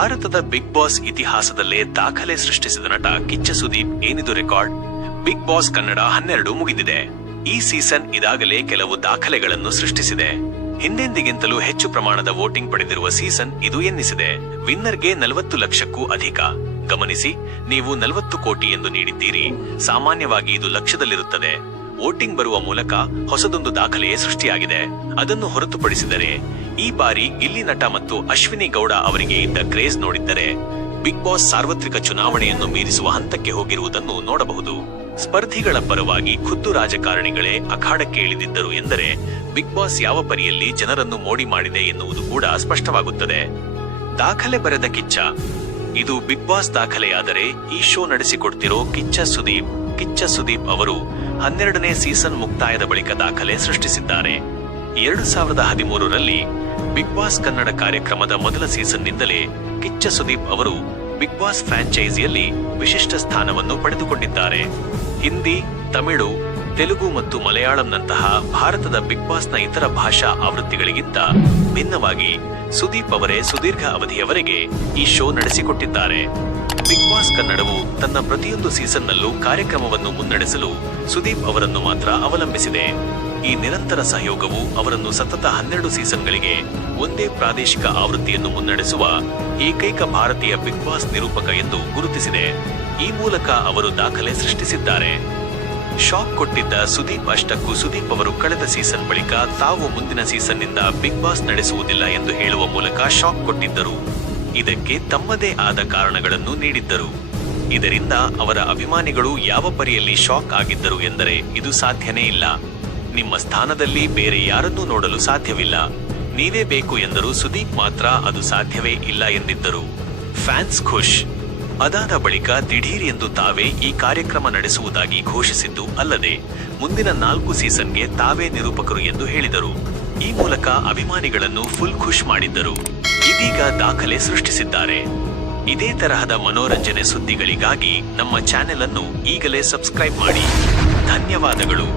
ಭಾರತದ big boss ಇತಿಹಾಸದಲ್ಲೇ ದಾಖಲೆ ಸೃಷ್ಟಿಸಿದ ನಟ ಕಿಚ್ಚ ಸುದೀಪ್ ಏನಿದು ರೆಕಾರ್ಡ್. ಬಿಗ್ ಬಾಸ್ ಕನ್ನಡ 12 ಮುಗಿದಿದೆ. ಈ ಸೀಸನ್ ಇದಾಗಲೇ ಕೆಲವು ದಾಖಲೆಗಳನ್ನು ಸೃಷ್ಟಿಸಿದೆ. ಹಿಂದೆಂದಿಗಿಂತಲೂ ಹೆಚ್ಚು ಪ್ರಮಾಣದ ವೋಟಿಂಗ್ ಪಡೆದಿರುವ ಸೀಸನ್ ಇದು ಎನ್ನಿಸಿದೆ. ವಿನ್ನರ್ಗೆ 40 ಲಕ್ಷಕ್ಕೂ ಅಧಿಕ. ಗಮನಿಸಿ, ನೀವು 40 ಕೋಟಿ ಎಂದು ನೀಡಿದ್ದೀರಿ. ಸಾಮಾನ್ಯವಾಗಿ ಇದು ಲಕ್ಷದಲ್ಲಿರುತ್ತದೆ. ವೋಟಿಂಗ್ ಬರುವ ಮೂಲಕ ಹೊಸದೊಂದು ದಾಖಲೆಯೇ ಸೃಷ್ಟಿಯಾಗಿದೆ. ಅದನ್ನು ಹೊರತುಪಡಿಸಿದರೆ ಈ ಬಾರಿ ಗಿಲ್ಲಿ ನಟ ಮತ್ತು ಅಶ್ವಿನಿ ಗೌಡ ಅವರಿಗೆ ಇದ್ದ ಕ್ರೇಜ್ ನೋಡಿದ್ದರೆ ಬಿಗ್ ಬಾಸ್ ಸಾರ್ವತ್ರಿಕ ಚುನಾವಣೆಯನ್ನು ಮೀರಿಸುವ ಹಂತಕ್ಕೆ ಹೋಗಿರುವುದನ್ನು ನೋಡಬಹುದು. ಸ್ಪರ್ಧಿಗಳ ಪರವಾಗಿ ಖುದ್ದು ರಾಜಕಾರಣಿಗಳೇ ಅಖಾಡಕ್ಕೆ ಇಳಿದಿದ್ದರು ಎಂದರೆ ಬಿಗ್ ಬಾಸ್ ಯಾವ ಪರಿಯಲ್ಲಿ ಜನರನ್ನು ಮೋಡಿ ಮಾಡಿದೆ ಎನ್ನುವುದು ಕೂಡ ಸ್ಪಷ್ಟವಾಗುತ್ತದೆ. ದಾಖಲೆ ಬರೆದ ಕಿಚ್ಚ. ಇದು ಬಿಗ್ ಬಾಸ್ ದಾಖಲೆಯಾದರೆ ಈ ಶೋ ನಡೆಸಿಕೊಡ್ತಿರೋ ಕಿಚ್ಚ ಸುದೀಪ್ ಅವರು 12ನೇ ಸೀಸನ್ ಮುಕ್ತಾಯದ ಬಳಿಕ ದಾಖಲೆ ಸೃಷ್ಟಿಸಿದ್ದಾರೆ. 2013ರಲ್ಲಿ ಬಿಗ್ ಬಾಸ್ ಕನ್ನಡ ಕಾರ್ಯಕ್ರಮದ ಮೊದಲ ಸೀಸನ್ನಿಂದಲೇ ಕಿಚ್ಚ ಸುದೀಪ್ ಅವರು ಬಿಗ್ ಬಾಸ್ ಫ್ರಾಂಚೈಸಿಯಲ್ಲಿ ವಿಶಿಷ್ಟ ಸ್ಥಾನವನ್ನು ಪಡೆದುಕೊಂಡಿದ್ದಾರೆ. ಹಿಂದಿ, ತಮಿಳು, ತೆಲುಗು ಮತ್ತು ಮಲಯಾಳಂನಂತಹ ಭಾರತದ ಬಿಗ್ ಬಾಸ್ನ ಇತರ ಭಾಷಾ ಆವೃತ್ತಿಗಳಿಗಿಂತ ಭಿನ್ನವಾಗಿ ಸುದೀಪ್ ಅವರೇ ಸುದೀರ್ಘ ಅವಧಿಯವರೆಗೆ ಈ ಶೋ ನಡೆಸಿಕೊಟ್ಟಿದ್ದಾರೆ. ಬಿಗ್ ಬಾಸ್ ಕನ್ನಡವು ತನ್ನ ಪ್ರತಿಯೊಂದು ಸೀಸನ್ನಲ್ಲೂ ಕಾರ್ಯಕ್ರಮವನ್ನು ಮುನ್ನಡೆಸಲು ಸುದೀಪ್ ಅವರನ್ನು ಮಾತ್ರ ಅವಲಂಬಿಸಿದೆ. ಈ ನಿರಂತರ ಸಹಯೋಗವು ಅವರನ್ನು ಸತತ 12 ಸೀಸನ್ಗಳಿಗೆ ಒಂದೇ ಪ್ರಾದೇಶಿಕ ಆವೃತ್ತಿಯನ್ನು ಮುನ್ನಡೆಸುವ ಏಕೈಕ ಭಾರತೀಯ ಬಿಗ್ ಬಾಸ್ ನಿರೂಪಕ ಎಂದು ಗುರುತಿಸಿದೆ. ಈ ಮೂಲಕ ಅವರು ದಾಖಲೆ ಸೃಷ್ಟಿಸಿದ್ದಾರೆ. ಶಾಕ್ ಕೊಟ್ಟಿದ್ದ ಸುದೀಪ್ ಅಷ್ಟಕ್ಕೂ ಸುದೀಪ್ ಅವರು ಕಳೆದ ಸೀಸನ್ ಬಳಿಕ ತಾವು ಮುಂದಿನ ಸೀಸನ್ನಿಂದ ಬಿಗ್ ಬಾಸ್ ನಡೆಸುವುದಿಲ್ಲ ಎಂದು ಹೇಳುವ ಮೂಲಕ ಶಾಕ್ ಕೊಟ್ಟಿದ್ದರು. ಇದಕ್ಕೆ ತಮ್ಮದೇ ಆದ ಕಾರಣಗಳನ್ನು ನೀಡಿದ್ದರು. ಇದರಿಂದ ಅವರ ಅಭಿಮಾನಿಗಳು ಯಾವ ಪರಿಯಲ್ಲಿ ಶಾಕ್ ಆಗಿದ್ದರು ಎಂದರೆ ಇದು ಸಾಧ್ಯನೇ ಇಲ್ಲ. ನಿಮ್ಮ ಸ್ಥಾನದಲ್ಲಿ ಬೇರೆ ಯಾರನ್ನೂ ನೋಡಲು ಸಾಧ್ಯವಿಲ್ಲ. ನೀವೇ ಬೇಕು ಎಂದರೂ ಸುದೀಪ್ ಮಾತ್ರ ಅದು ಸಾಧ್ಯವೇ ಇಲ್ಲ ಎಂದಿದ್ದರು. ಫ್ಯಾನ್ಸ್ ಖುಷ್. ಅದಾದ ಬಳಿಕ ದಿಢೀರ್ ಎಂದು ತಾವೇ ಈ ಕಾರ್ಯಕ್ರಮ ನಡೆಸುವುದಾಗಿ ಘೋಷಿಸಿದ್ದು ಅಲ್ಲದೆ ಮುಂದಿನ 4 ಸೀಸನ್ಗೆ ತಾವೇ ನಿರೂಪಕರು ಎಂದು ಹೇಳಿದರು. ಈ ಮೂಲಕ ಅಭಿಮಾನಿಗಳನ್ನು ಫುಲ್ ಖುಷ್ ಮಾಡಿದ್ದರು. ಇದೀಗ ದಾಖಲೆ ಸೃಷ್ಟಿಸಿದ್ದಾರೆ. ಇದೇ ತರಹದ ಮನೋರಂಜನೆ ಸುದ್ದಿಗಳಿಗಾಗಿ ನಮ್ಮ ಚಾನೆಲ್ ಅನ್ನು ಈಗಲೇ ಸಬ್ಸ್ಕ್ರೈಬ್ ಮಾಡಿ. ಧನ್ಯವಾದಗಳು.